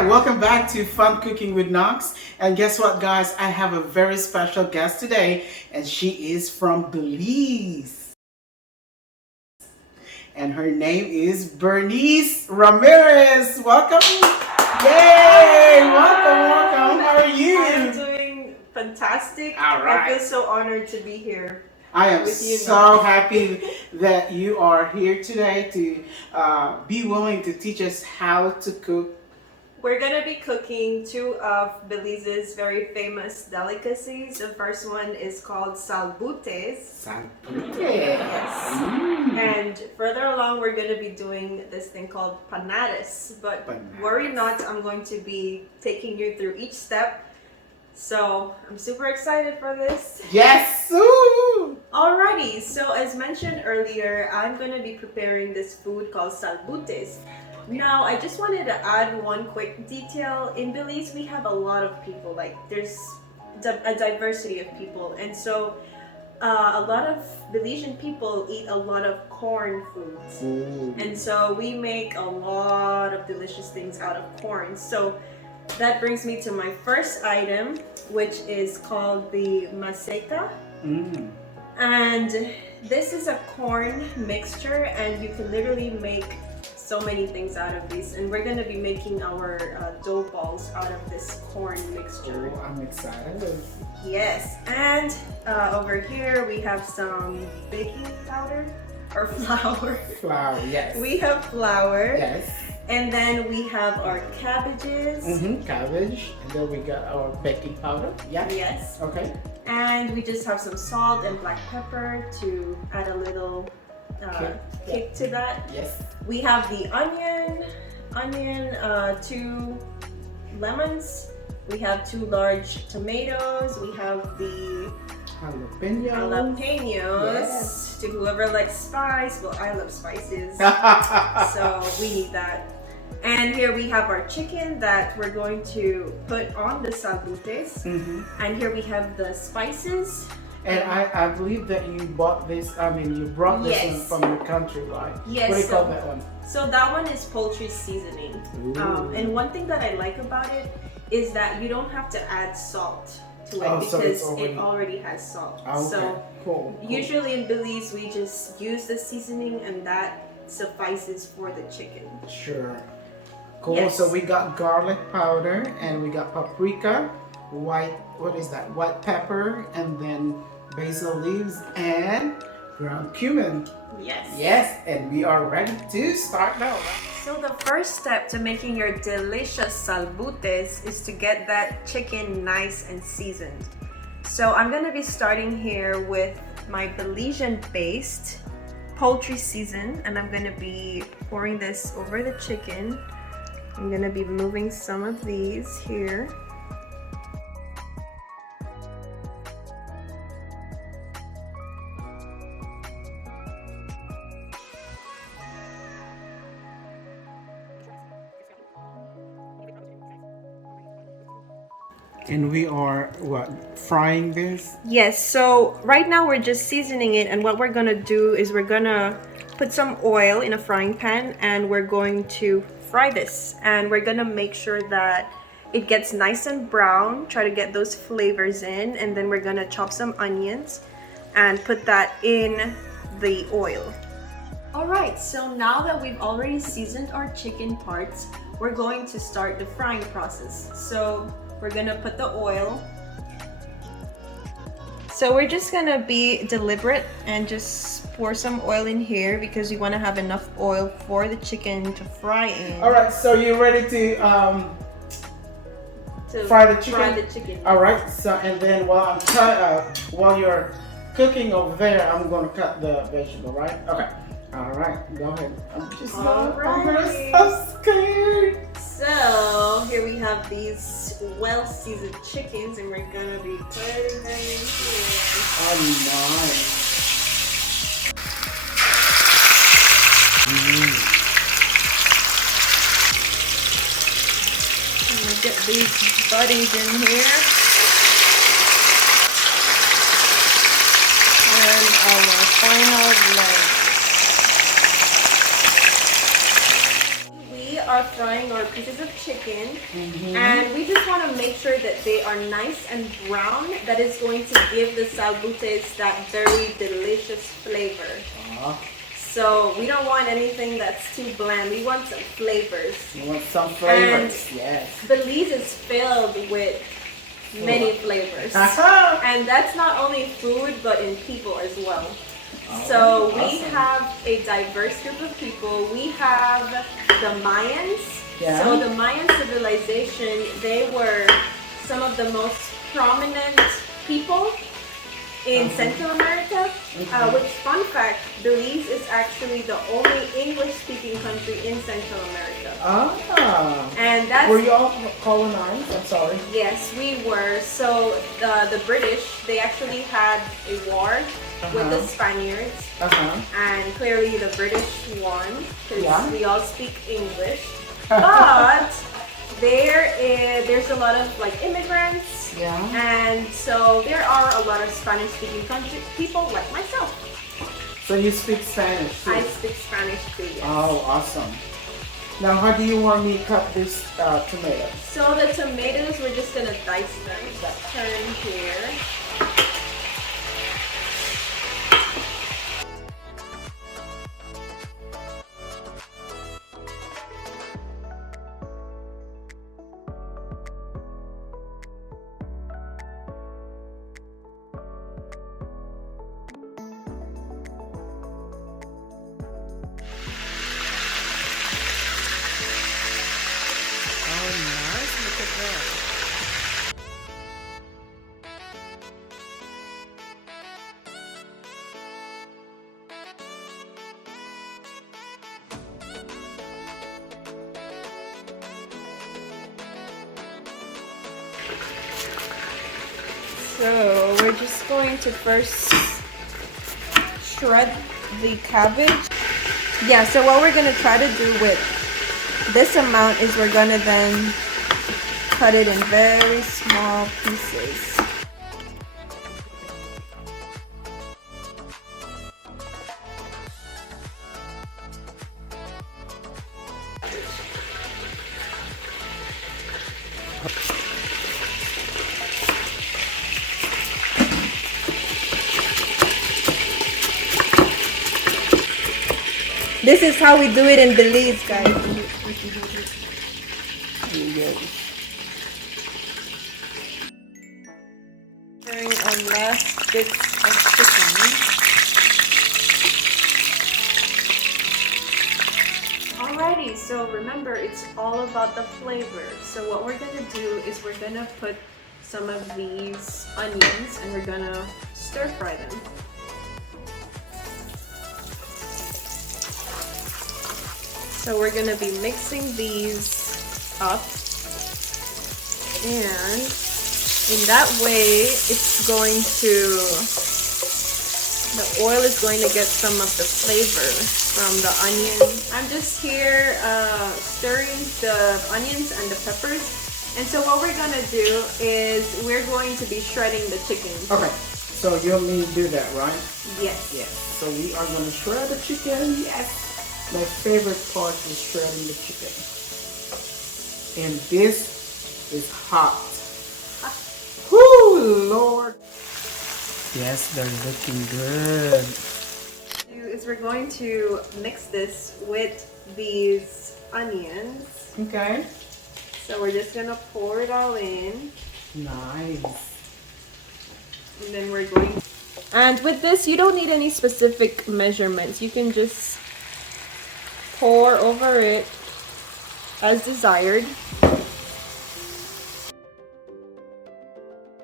Alright, welcome back to Fun Cooking with Knox. And guess what, guys? I have a very special guest today, and she is from Belize. And her name is Bernice Ramirez. Welcome. Yay! Welcome. How are you? I'm doing fantastic. All right. I feel so honored to be here. I am with you so happy that you are here today to be willing to teach us how to cook. We're going to be cooking two of Belize's very famous delicacies. The first one is called salbutes. Salbute. Yes. Mm. And further along, we're going to be doing this thing called panades. But worry not, I'm going to be taking you through each step. So I'm super excited for this. Yes! Ooh. Alrighty, so as mentioned earlier, I'm going to be preparing this food called salbutes. Now, I just wanted to add one quick detail. In Belize, we have a lot of people. Like, there's a diversity of people. And so, a lot of Belizean people eat a lot of corn foods. Ooh. And so, we make a lot of delicious things out of corn. So, that brings me to my first item, which is called the masa. Mm. And this is a corn mixture, and you can literally make so many things out of these, and we're going to be making our dough balls out of this corn mixture. Oh, I'm excited. Yes, and over here we have some baking powder or flour. Flour, yes. We have flour. Yes. And then we have our cabbages. Cabbage. And then we got our baking powder. Yeah. Yes. Okay. And we just have some salt and black pepper to add a little kick to that. Yes. We have the onion, 2 lemons, we have 2 large tomatoes, we have the Jalapenos. Yes. To whoever likes spice. Well, I love spices, so we need that. And here we have our chicken that we're going to put on the salbutes. And here we have the spices. And I believe that you bought this, you brought this Yes. one from your country, right? Yes. What do you call that one? So that one is poultry seasoning. And one thing that I like about it is that you don't have to add salt to it because it already has salt. Okay. So cool. Usually in Belize, we just use the seasoning and that suffices for the chicken. Sure. Cool. Yes. So we got garlic powder and we got paprika, white pepper, and then basil leaves and ground cumin. Yes. Yes, and we are ready to start now. So the first step to making your delicious salbutes is to get that chicken nice and seasoned. So I'm going to be starting here with my Belizean based poultry season, and I'm going to be pouring this over the chicken. I'm going to be moving some of these here. And we are frying this? Yes, so right now we're just seasoning it, and what we're gonna do is we're gonna put some oil in a frying pan and we're going to fry this, and we're gonna make sure that it gets nice and brown, try to get those flavors in, and then we're gonna chop some onions and put that in the oil. Alright, so now that we've already seasoned our chicken parts, we're going to start the frying process. So we're gonna put the oil. So we're just gonna be deliberate and just pour some oil in here because we want to have enough oil for the chicken to fry in. All right, so you're ready to fry the chicken? Fry the chicken. All right, so and then while you're cooking over there, I'm gonna cut the vegetable, right? Okay. All right, go ahead. I'm so scared. So here we have these well-seasoned chickens, and we're gonna be putting them in here. Oh my. I'm gonna get these buddies in here. And our final leg. are frying our pieces of chicken, and we just want to make sure that they are nice and brown. That is going to give the salbutes that very delicious flavor. So we don't want anything that's too bland. We want some flavors. You want some flavors, and yes. Belize is filled with many flavors. And that's not only food, but in people as well. So we have a diverse group of people. We have the Mayans. Yeah. So the Mayan civilization, they were some of the most prominent people in Central America. Which, fun fact, Belize is actually the only English-speaking country in Central America. And that's... Were you all colonized? I'm sorry. Yes, we were. So the British, they actually had a war with the Spaniards. And clearly the British won because we all speak English. But there's a lot of like immigrants. And so there are a lot of Spanish-speaking people like myself. So you speak Spanish too? I speak Spanish too, yes. Oh, awesome. Now, how do you want me to cut this tomato? So the tomatoes, we're just gonna dice them. That turn here. So we're just going to first shred the cabbage. Yeah, so what we're gonna try to do with this amount is we're gonna then cut it in very small pieces. This is how we do it in Belize, guys. Turning our last bits of chicken. Alrighty, so remember, it's all about the flavor. So what we're gonna do is we're gonna put some of these onions and we're gonna stir fry them. So we're gonna be mixing these up, and in that way it's going to, the oil is going to get some of the flavor from the onion. I'm just here stirring the onions and the peppers, and so what we're gonna do is we're going to be shredding the chicken. Okay, so you want me to do that, right? Yes. Yes, so we are gonna shred the chicken, yes. My favorite part is shredding the chicken. And this is hot. Whoo, Lord. Yes, they're looking good. Is we're going to mix this with these onions. Okay. So we're just gonna pour it all in. Nice. And then we're going. And with this, you don't need any specific measurements. You can just pour over it as desired.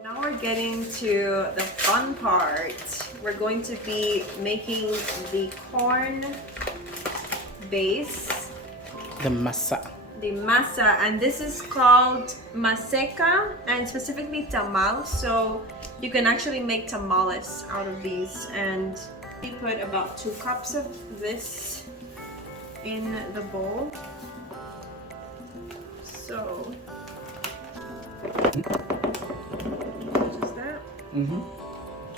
Now we're getting to the fun part. We're going to be making the corn base. The masa. The masa, and this is called maseca and specifically tamal. So you can actually make tamales out of these, and we put about 2 cups of this in the bowl. So just that.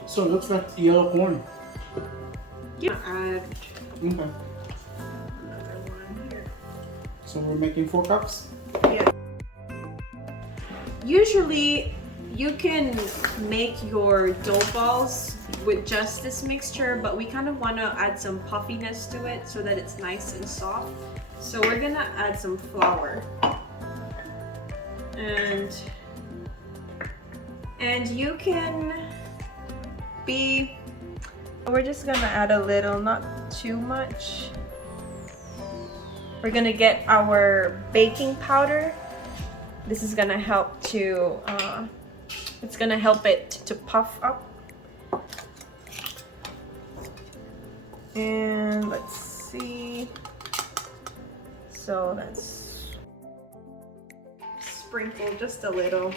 So it looks like yellow corn. Yeah. Add Okay. another one here. So we're making 4 cups? Yeah. Usually you can make your dough balls with just this mixture, but we kind of want to add some puffiness to it so that it's nice and soft. So we're gonna add some flour. And you can we're just gonna add a little, not too much. We're gonna get our baking powder. This is gonna help to, it's gonna help it to puff up. And let's see. So let's sprinkle just a little.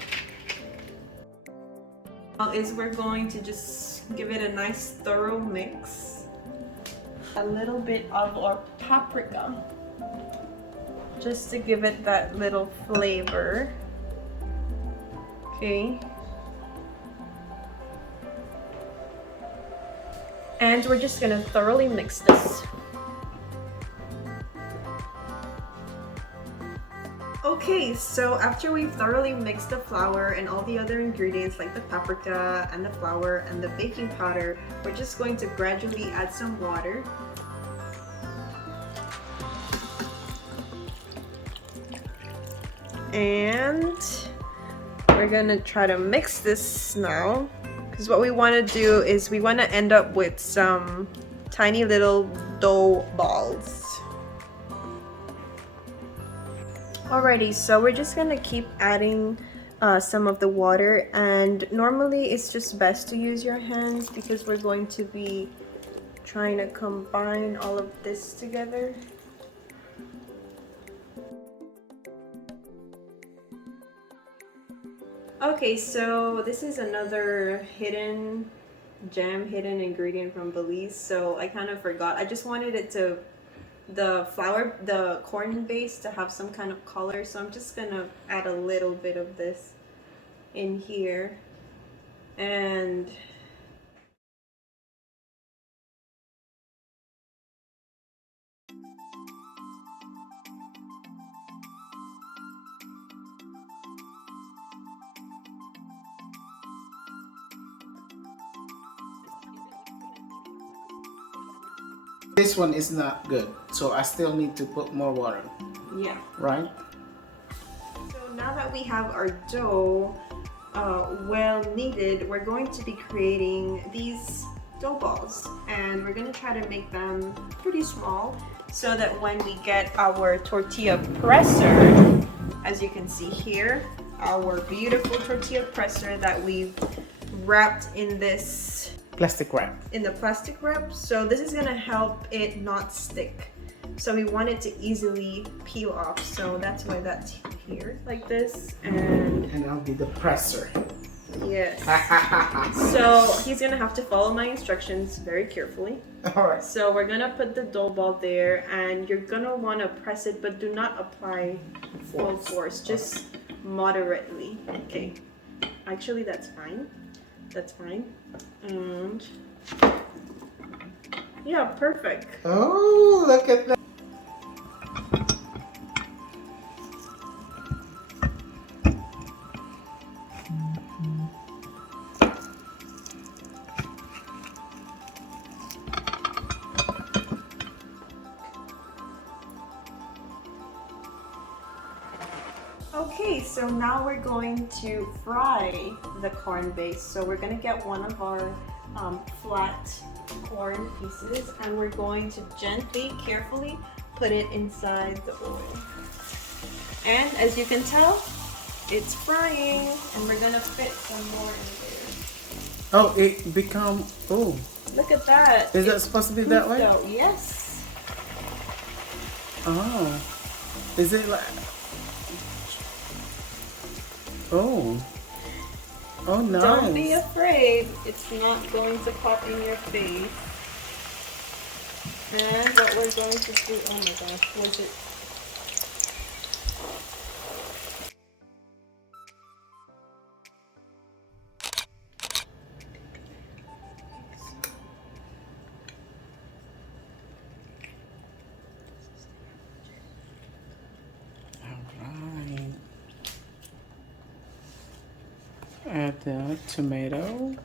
We're going to just give it a nice thorough mix. A little bit of our paprika, just to give it that little flavor. Okay. And we're just gonna thoroughly mix this. Okay, so after we've thoroughly mixed the flour and all the other ingredients like the paprika and the flour and the baking powder, we're just going to gradually add some water. And we're gonna try to mix this now, because what we want to do is we want to end up with some tiny little dough balls. Alrighty, so we're just gonna keep adding some of the water, and normally it's just best to use your hands because we're going to be trying to combine all of this together. Okay, so this is another hidden ingredient from Belize, so I kind of forgot. I just wanted it to, the corn base to have some kind of color, so I'm just gonna add a little bit of this in here. And This one is not good, so I still need to put more water. yeah. Right? So now that we have our dough well kneaded, we're going to be creating these dough balls, and we're going to try to make them pretty small so that when we get our tortilla presser, as you can see here, our beautiful tortilla presser that we've wrapped in this Plastic wrap. in the plastic wrap, so this is going to help it not stick. So we want it to easily peel off, so that's why that's here like this. And I'll be the presser. yes. So he's gonna have to follow my instructions very carefully. Alright. So we're gonna put the dough ball there, and you're gonna want to press it, but do not apply full force, just moderately. Okay, actually that's fine. That's fine. And yeah, perfect. Oh, look at that. Okay, so now we're going to fry the corn base. So we're going to get one of our flat corn pieces, and we're going to gently, carefully put it inside the oil. And as you can tell, it's frying, and we're going to fit some more in there. Oh, it become, oh. Look at that. Is that supposed to be that way? Yes. Oh. Is it like... Oh. Oh, nice. Don't be afraid. It's not going to pop in your face. And what we're going to do... Oh my gosh. Was it... Add the tomato.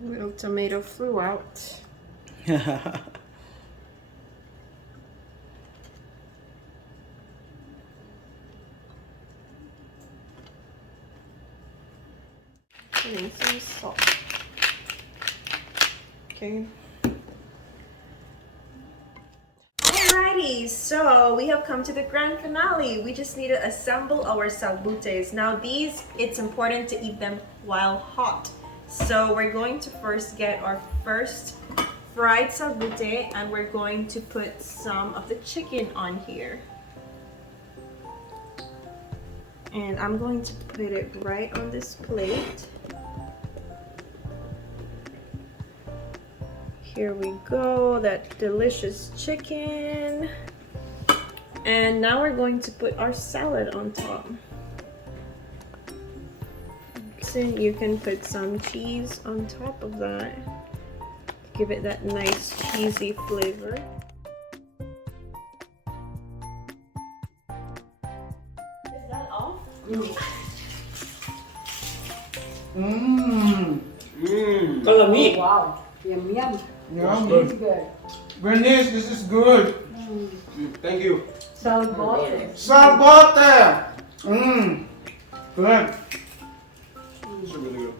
Little tomato flew out. Putting some salt. Okay. Alrighty, so we have come to the grand finale. We just need to assemble our salbutes. Now these, it's important to eat them while hot. So we're going to first get our first fried salbute, and we're going to put some of the chicken on here. And I'm going to put it right on this plate. Here we go, that delicious chicken. And now we're going to put our salad on top. So you can put some cheese on top of that. Give it that nice cheesy flavor. Is that all? Mmm. Mmm. Oh, wow. Yum, yum. Yummy. It's good. Bernice, this is good. Thank you. Salbute. Salbute. Mmm. Good. It's really good.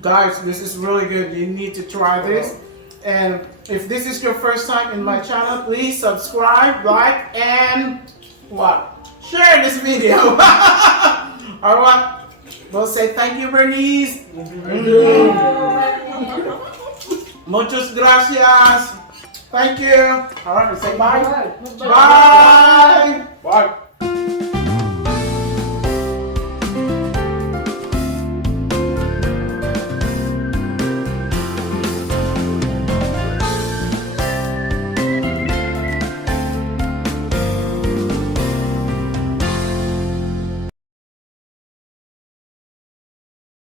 Guys, this is really good. You need to try this. And if this is your first time in my channel, please subscribe, like, and what? Share this video. Alright. We'll say thank you, Bernice. Muchas gracias. Thank you. Alright, we say bye. Bye. Bye.